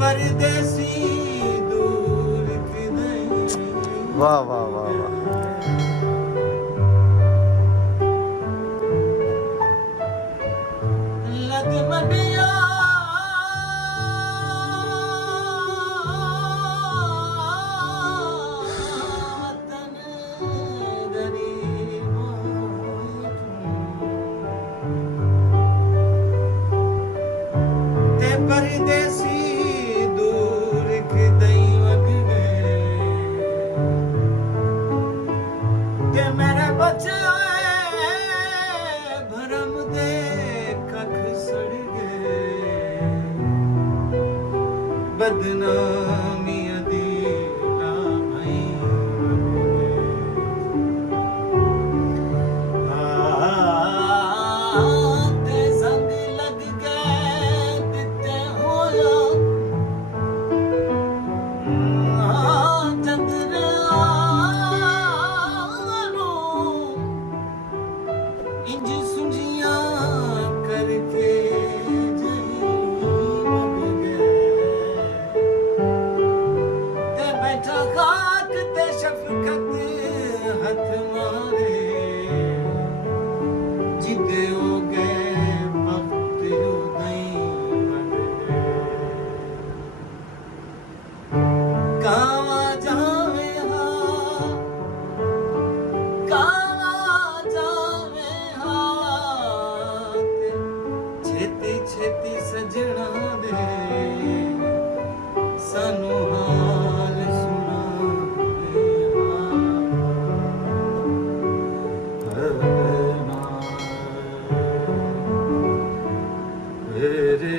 परदेसी दूर किधर। वाह वाह वाह वाह। लद मडिया वतन गरीबों ते परदेसी दूर किदई वग गए के मेरे बच्चे भरम दे कख सड़ गए बदनामी अदीला भाई ते संग लग गए दिते होया इंज सुझियां करके जही वग गए ते बैठा खाक ते शफकत हथ मारे जिदे हो गए वक्त उदई वग गए कावा जावे हा कावा जावे हा ते छेती छेती सजना दे सानू हाल सुना दे तेरे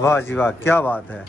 वाह जी वाह, क्या बात है।